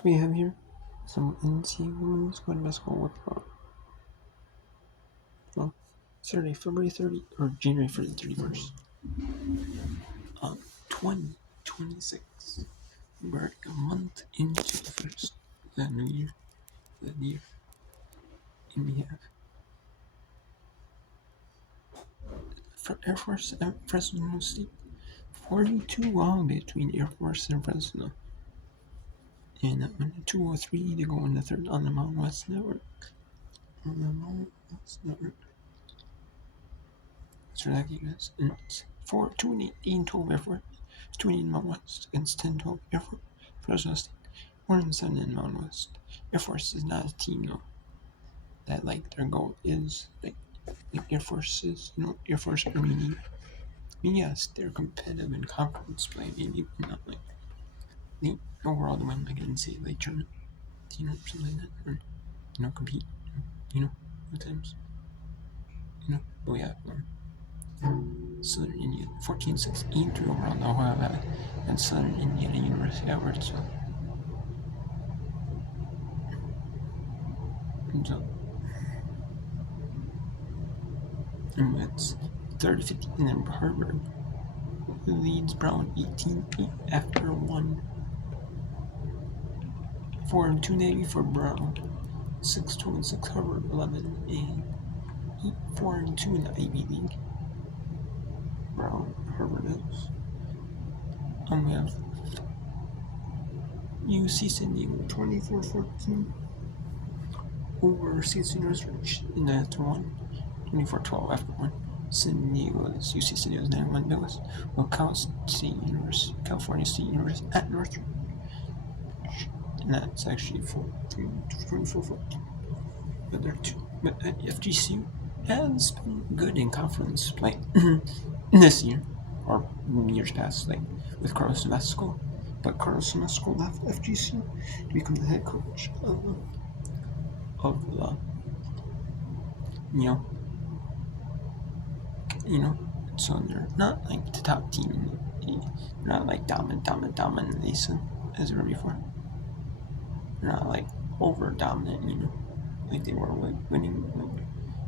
So we have here some NCAA women's college basketball with well, Saturday, February 30 or January 31st, 2026. We're a month into the first, the new year, and we have for Air Force at Fresno State, 42 long between Air Force and Fresno, and on the 203 they go in the third on the Mountain West Network. On the Mountain West Network. So that game is and it's 4, 2 and 8, 12 Air Force, 2 and 8 in Mountain West against 10, 12 Air Force, Fresno State, 1 and 7 in Mountain West. Air Force is not a team though that like their goal is like Air Force is, Air Force Army. I mean, yes, they're competitive in conference play, maybe, but not like the overall to win like an NCAA tournament, something like that, or compete, at times, oh yeah, Southern Indiana, 14-6, 8-3 overall in the Ohio Valley, and Southern Indiana University outward. So, and it's 30-50, and then Harvard leads Brown 18-8 after 1. 4-2 Navy for Brown, 6-2-6 Harvard 11, and 8-4-2 in the Ivy League. Brown, Harvard is. We have UC San Diego 24-14 over CSU Northridge in the after 1, 24-12 after 1. San Diego is UC San Diego's 9-1 Douglas. Well, California State University at Northridge. And that's actually 24-14. But they're 2. But FGCU has been good in conference play this year, or years past, like with Carlos Domesco. But Carlos Domesco left FGCU to become the head coach of the, so they're not like the top team. They're not like dominant as they were before. They're not like over dominant, like they were like winning like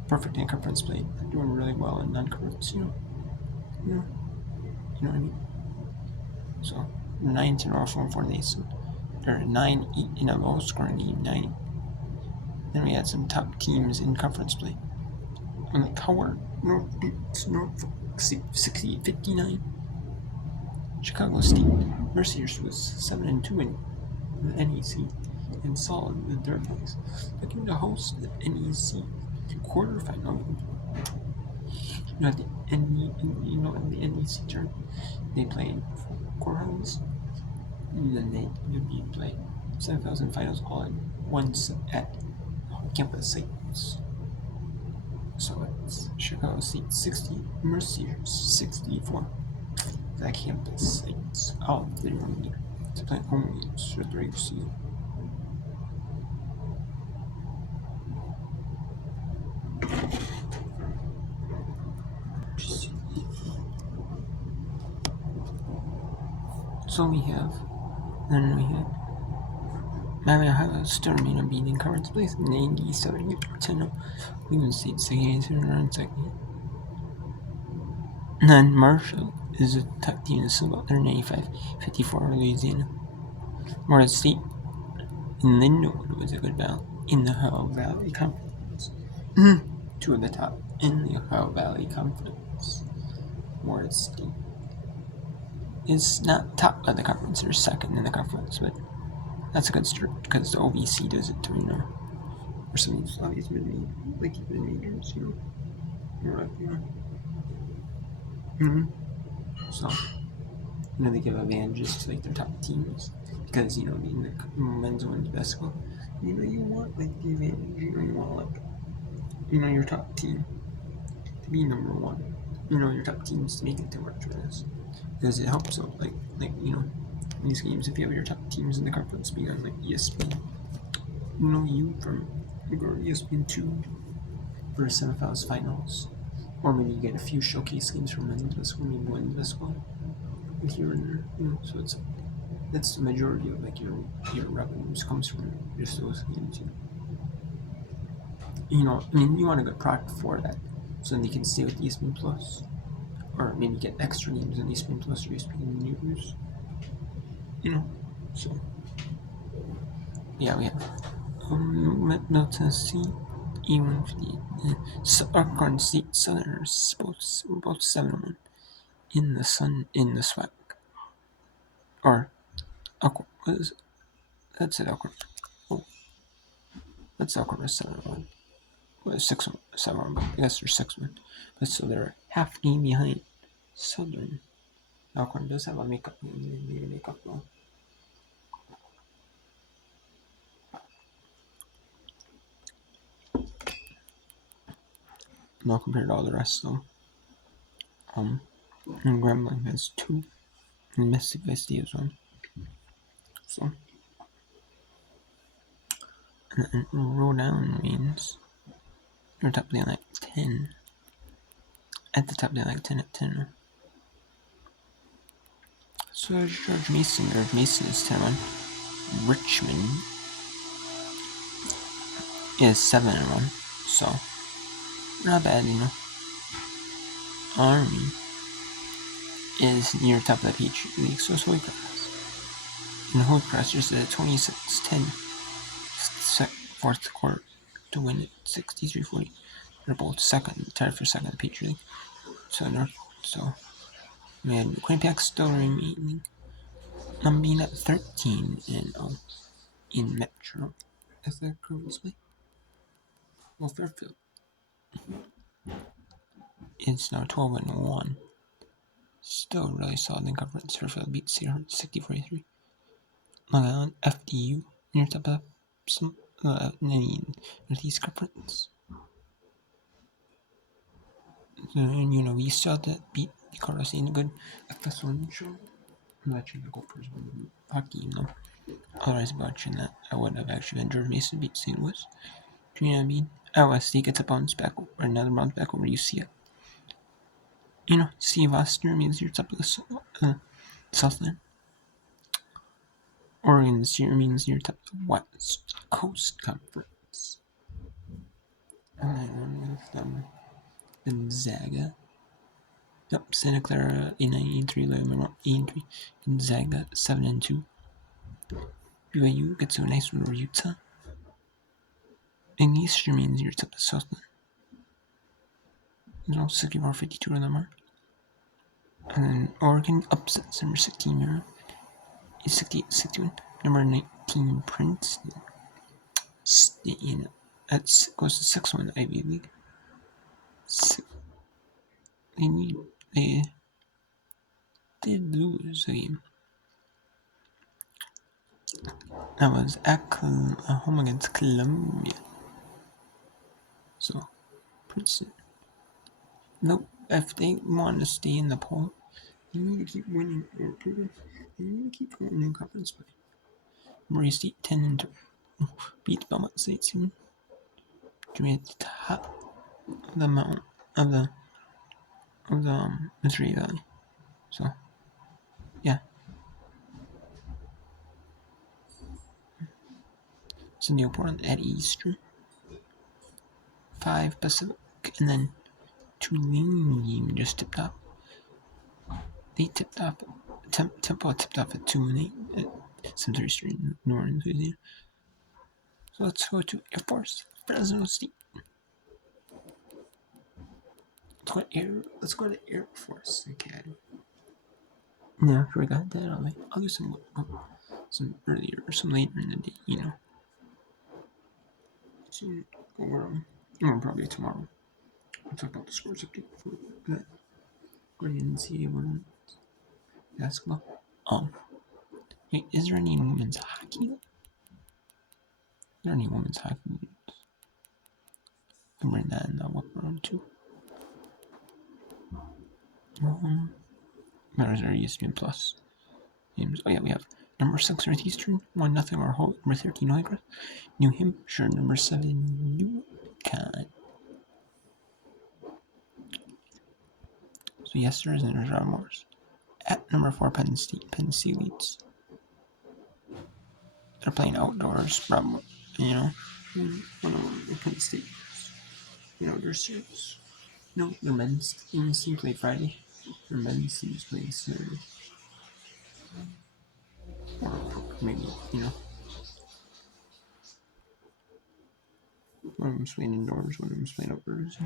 perfect in conference play, doing really well in non-conference, you know what I mean? So 9-10 or 4-4 Nason. They're 9-8 in a low scoring game, 9. Then we had some top teams in conference play. And like Howard, North beats Norfolk 68-59. Chicago State Mercyhurst was 7-2 in the NEC and solid in third place, looking to host the NEC quarterfinal. At the NEC tournament, they played 4 quarterfinals, and then they would be playing semifinals finals all in one at campus sites. So it's Chicago State 60, Mercyhurst 64. That campus sites all of the year to play home games for the regular season. So we have Miami, Ohio still remain unbeaten in conference place, 97-10. Cleveland State second. And then Marshall is a top team in Silva, they're 95-54 over Louisiana. Morehead State in Lindenwood was a good battle in the Ohio Valley Conference. 2 of the top in the Ohio Valley Conference. Morehead State is not top of the conference, they're second in the conference, but that's a good start because the OVC does it too, or some of these mid-majors, So, they give advantages to like their top teams because in the men's and women's basketball, you want like the advantage. You want like your top team to be number 1. Your top teams to make it to March Madness because it helps out like in these games if you have your top teams in the conference being on like ESPN. You from ESPN2 for semifinals, finals, or maybe you get a few showcase games from men's basketball, maybe women's basketball here and there. So it's that's the majority of like your revenues comes from just those games. I mean, you want a good product for that, so then you can stay with ESPN Plus, or maybe get extra games in ESPN Plus or ESPN News. So yeah, we have Middle Tennessee, E158, Alcorn State Southerners, both 7-1 in the SWAC, or Alcorn. What is it? That's it, Alcorn. Oh, that's Alcorn 7-1. Well, 6-1, 7-1, but I guess they're 6-1. But so they're half game behind Southern. Alcorn does have a makeup game. They need a makeup though. No, compared to all the rest though. And Grambling has 2, and Mississippi State has 1. So, and Rhode Island means they're top of the like 10. At the top of the like 10 at 10. So George Mason is 10-1. Richmond is 7-1. So not bad, Army is near top of the Patriot League, so is Holy Cross. And Holy Cross just at 26-10. Fourth quarter to win it, 63-40. They're both tied for second in the Patriot League. So we had Quinnipiac still remaining. Being at 13 in Metro. Is that currently? Well, Fairfield. It's now 12-1. Still really solid in conference. Fairfield beat Cedar 60-43. Long Island, FDU, near top of some Northeast Conference. And we still had to beat Carlos in a good FS1 show. I'm watching the Gophers hockey game though. Otherwise, watching that, I would have actually been George Mason beat St. Louis. Do you know what I mean? LSD gets a bounce back, or another bounce back over UCF. Steve Oster means you're top of the Southland. Oregon this year means you're top of the West Coast Conference. And then with Gonzaga. Yep, Santa Clara 89-83, Loyola 83, Gonzaga 7-2. BYU gets a nice one over Utah. And Easter means you're top of Southland. 64-52 on the mark. And then Oregon upsets number 16 Maryland. It's 68-61. Number 19 Princeton. That goes to 6-1 Ivy League. They did lose a game. That was at home against Columbia. So, Princeton. Nope, if they want to stay in the poll, they need to keep winning or improving. They need to keep going in conference play. Murray State 10-2 beat Belmont State soon to be at the top of the mountain of the Missouri Valley. So, yeah. So Newport at Eastern, 5 Pacific, and then Tulane just tipped off. They tipped off. Temple tipped off at 2-8 at 7:30 Eastern, Northern Louisiana. So let's go to Air Force, Fresno State. Let's go to Air Force Academy. Yeah, after we got that, I'll do some earlier or some later in the day, Or probably tomorrow. I'll talk about the scores update for that. Go to NCAA women's basketball. Wait, is there any women's hockey? Is there any women's hockey? I'm bring that in the what round too. There's our ESPN Plus games. Oh yeah, we have number 6 Northeastern, 1-0 over Holt, number 13 Holy Cross, New Hampshire, number 7 UConn. So yes, there is an John Morris. At number 4 Penn State leads they're playing outdoors, probably. You know, one of them they couldn't stay. Outdoor series. No, their men's team play Friday. Their men's team's playing Saturday. Or maybe, one of them's playing indoors, one of them's playing outdoors.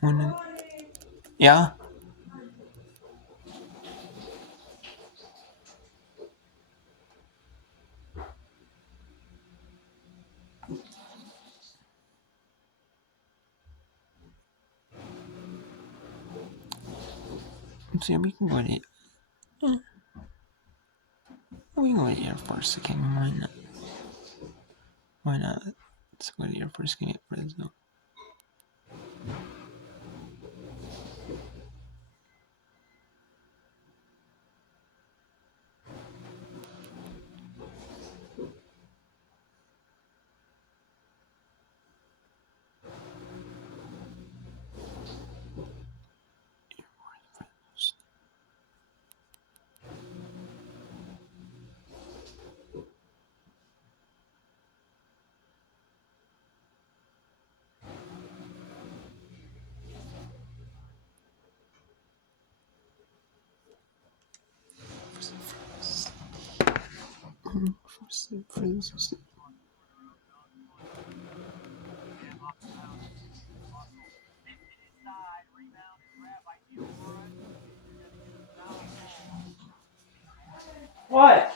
One, yeah. So yeah, we can go to Air Force again. Why not? Why not? Let's go to Air Force game at Fresno. Fresno State. What?